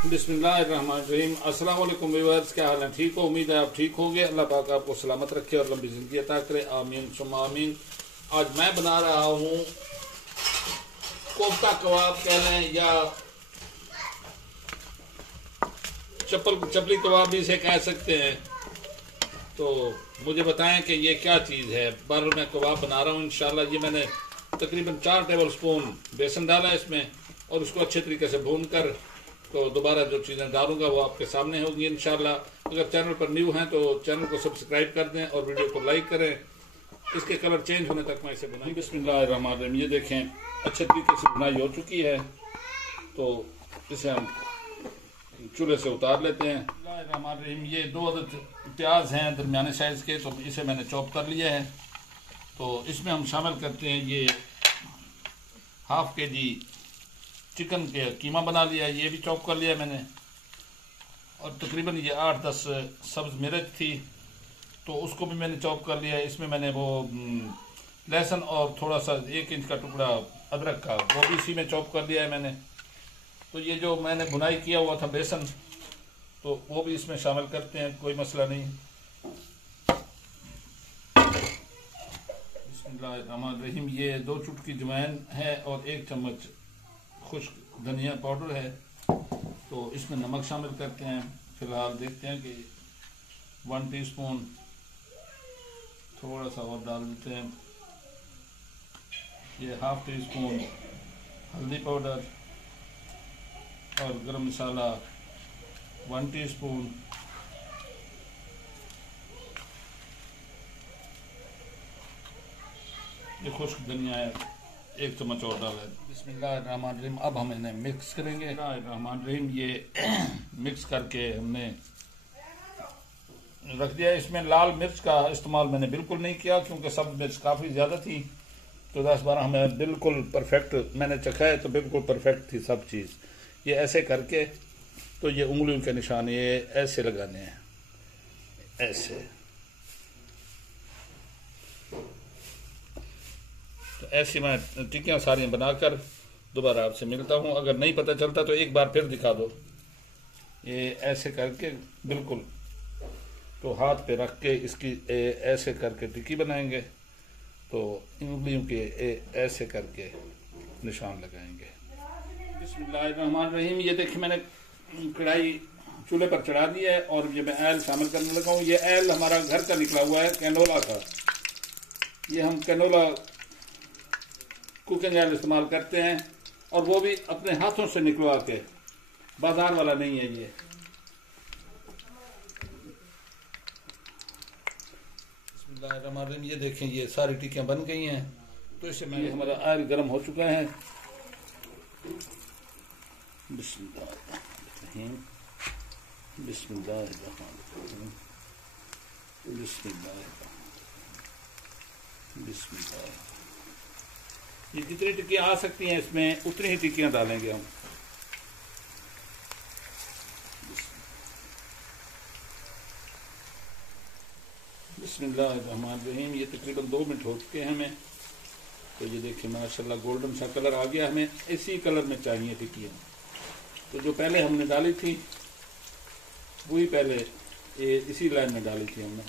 बिस्मिल्लाहिर्रहमानिर्रहीम। अस्सलाम वालेकुम व्यूअर्स, क्या हाल है? ठीक हो? उम्मीद है आप ठीक होंगे। अल्लाह पाक आपको सलामत रखे और लंबी जिंदगी अता करे, आमीन सुम्मा आमीन। आज मैं बना रहा हूँ कोफ्ता कबाब कह लें या चपली कबाब भी इसे कह सकते हैं। तो मुझे बताएं कि ये क्या चीज़ है। पर मैं कबाब बना रहा हूँ इंशाल्लाह। ये मैंने तकरीबन 4 टेबल स्पून बेसन डाला इसमें और उसको अच्छे तरीके से भून कर तो दोबारा जो चीज़ें डालूंगा वो आपके सामने होगी इंशाल्लाह। अगर चैनल पर न्यू हैं तो चैनल को सब्सक्राइब कर दें और वीडियो को लाइक करें। इसके कलर चेंज होने तक मैं इसे बनाऊँ। बिस्मिल्लाहिर्रहमानिर्रहीम। ये देखें अच्छे तरीके से बुनाई हो चुकी है, तो इसे हम चूल्हे से उतार लेते हैं। बिस्मिल्लाहिर्रहमानिर्रहीम। ये 2 अदद प्याज हैं दरमियाने साइज़ के, तो इसे मैंने चॉप कर लिया है। तो इसमें हम शामिल करते हैं ये हाफ kg चिकन के कीमा बना लिया, ये भी चॉप कर लिया मैंने। और तकरीबन ये 8-10 सब्ज़ मिर्च थी, तो उसको भी मैंने चॉप कर लिया। इसमें मैंने वो लहसुन और थोड़ा सा 1 इंच का टुकड़ा अदरक का वो भी इसी में चॉप कर लिया है मैंने। तो ये जो मैंने बुनाई किया हुआ था बेसन, तो वो भी इसमें शामिल करते हैं, कोई मसला नहीं। बिस्मिल्लाहिर्रहमानिर्रहीम। ये 2 चुटकी अजवाइन है और 1 चम्मच खुश्क धनिया पाउडर है। तो इसमें नमक शामिल करते हैं। फिलहाल देखते हैं कि 1 टीस्पून थोड़ा सा और डाल देते हैं। ये हाफ टीस्पून हल्दी पाउडर और गरम मसाला 1 टीस्पून। ये खुश्क धनिया है 1 चम्मच और डाला है। बिस्मिल्लाहिर्रहमानिर्रहीम। अब हम इन्हें मिक्स करेंगे। बिस्मिल्लाहिर्रहमानिर्रहीम। ये मिक्स करके हमने रख दिया। इसमें लाल मिर्च का इस्तेमाल मैंने बिल्कुल नहीं किया क्योंकि सब मिर्च काफ़ी ज़्यादा थी। तो 10-12 हमें बिल्कुल परफेक्ट मैंने चखा है, तो बिल्कुल परफेक्ट थी सब चीज़। ये ऐसे करके तो ये उंगलियों के निशान ये ऐसे लगाने हैं, ऐसे। तो ऐसी मैं टिक्कियाँ सारी बनाकर दोबारा आपसे मिलता हूँ। अगर नहीं पता चलता तो एक बार फिर दिखा दो। ये ऐसे करके बिल्कुल तो हाथ पे रख के इसकी ऐसे करके टिक्की बनाएंगे, तो उंगलियों के ऐसे करके निशान लगाएंगे। बिस्मिल्लाहिर्रहमानिर्रहीम। ये देखिए मैंने कढ़ाई चूल्हे पर चढ़ा दी है और ये मैं ऑयल शामिल करने लगा हूँ। ये ऑयल हमारा घर का निकला हुआ है, कैनोला का। ये हम कैनोला कुकिंग ऑयल इस्तेमाल करते हैं और वो भी अपने हाथों से निकलवा के, बाजार वाला नहीं है ये। बिस्मिल्लाहिर्रहमानिर्रहीम। ये देखें ये सारी टिक्कियाँ बन गई हैं। तो इससे मैं हमारा ऑयल गर्म हो चुका है। बिस्मिल्लाहिर्रहमानिर्रहीम। बिस्मिल्लाहिर्रहमानिर्रहीम। बिस्मिल्लाहिर्रहमानिर्रहीम। बिस्मिल्लाह। ये जितनी टिक्कियाँ आ सकती हैं इसमें उतनी ही टिक्कियाँ डालेंगे हम। बिस्मिल्लाहिर्रहमानिर्रहीम। ये तकरीबन 2 मिनट हो चुके हैं हमें। तो ये देखिए माशाल्लाह गोल्डन सा कलर आ गया। हमें इसी कलर में चाहिए टिक्कियाँ। तो जो पहले हमने डाली थी वही पहले ये इसी लाइन में डाली थी हमने।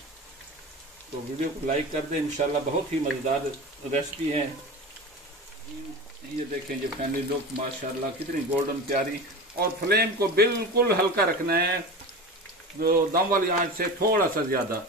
तो वीडियो को लाइक कर दें इंशाल्लाह। बहुत ही मज़ेदार रेसिपी है। ये देखें ये फैमिली लुक माशाल्लाह कितनी गोल्डन प्यारी। और फ्लेम को बिल्कुल हल्का रखना है, जो दम वाली आंच से थोड़ा सा ज़्यादा।